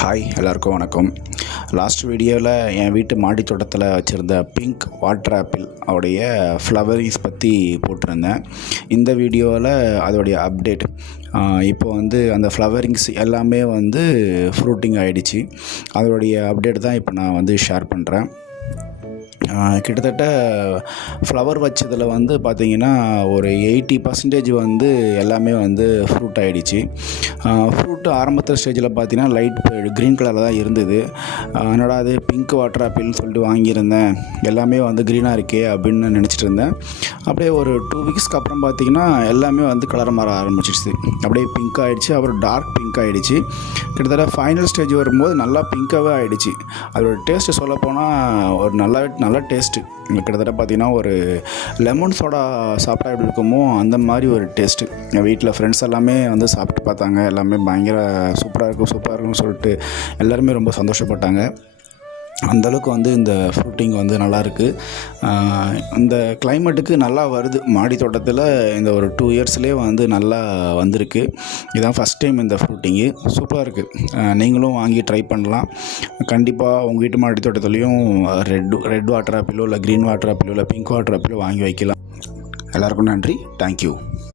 Hi எல்லாருக்கும் வணக்கம். Last வீடியோவில் என் வீட்டு மாடி தோட்டத்தில் வச்சுருந்த பிங்க் வாட்டர் ஆப்பிள் அவருடைய ஃப்ளவரிங்ஸ் பற்றி போட்டிருந்தேன். இந்த வீடியோவில் அதோடைய அப்டேட். இப்போ அந்த ஃப்ளவரிங்ஸ் எல்லாமே ஃப்ரூட்டிங் ஆகிடுச்சு. அதோடைய அப்டேட் தான் இப்போ நான் ஷேர் பண்ணுறேன். கிட்டத்தட்ட ஃப்ளவர் வச்சதில் பார்த்திங்கன்னா ஒரு 80% எல்லாமே ஃப்ரூட் ஆகிடுச்சு. ஃப்ரூட் ஆரம்பத்தில் ஸ்டேஜில் பார்த்திங்கன்னா லைட் க்ரீன் கலரில் தான் இருந்தது. என்னடா அது பிங்க் வாட்டர் ஆப்பிள்னு சொல்லிட்டு வாங்கியிருந்தேன், எல்லாமே க்ரீனாக இருக்கே அப்படின்னு நினச்சிட்டு இருந்தேன். அப்படியே ஒரு 2 வீக்ஸ்க்கு அப்புறம் பார்த்திங்கன்னா எல்லாமே கலர் மாற ஆரம்பிச்சிடுச்சு. அப்படியே பிங்க் ஆகிடுச்சு, அப்புறம் டார்க் பிங்க் ஆகிடுச்சு. கிட்டத்தட்ட ஃபைனல் ஸ்டேஜ் வரும்போது நல்லா பிங்க்காகவே ஆகிடுச்சு. அதோட டேஸ்ட்டு சொல்லப்போனால் ஒரு நல்ல டேஸ்ட்டு. கிட்டத்தட்ட பார்த்திங்கன்னா ஒரு லெமன் சோடா சாப்பிட்டா எப்படி இருக்குமோ அந்த மாதிரி ஒரு டேஸ்ட்டு. எங்கள் வீட்டில் ஃப்ரெண்ட்ஸ் எல்லாமே சாப்பிட்டு பார்த்தாங்க. எல்லாமே பயங்கர சூப்பராக இருக்குன்னு சொல்லிட்டு எல்லாருமே ரொம்ப சந்தோஷப்பட்டாங்க. அந்தளவுக்கு இந்த ஃப்ரூட்டிங் நல்லாயிருக்கு. இந்த கிளைமேட்டுக்கு நல்லா வருது. மாடி தோட்டத்தில் இந்த ஒரு 2 இயர்ஸ்லேயே நல்லா வந்திருக்கு. இதுதான் ஃபஸ்ட் டைம் இந்த ஃப்ரூட்டிங்கு. சூப்பராக இருக்குது. நீங்களும் வாங்கி ட்ரை பண்ணலாம். கண்டிப்பாக உங்கள் வீட்டு மாடி தோட்டத்துலேயும் ரெட் வாட்டர் ஆப்பிளோ இல்லை க்ரீன் வாட்டர் ஆப்பிளோ இல்லை பிங்க் வாட்டர் ஆப்பிளோ வாங்கி வைக்கலாம். எல்லாருக்கும் நன்றி. தேங்க்யூ.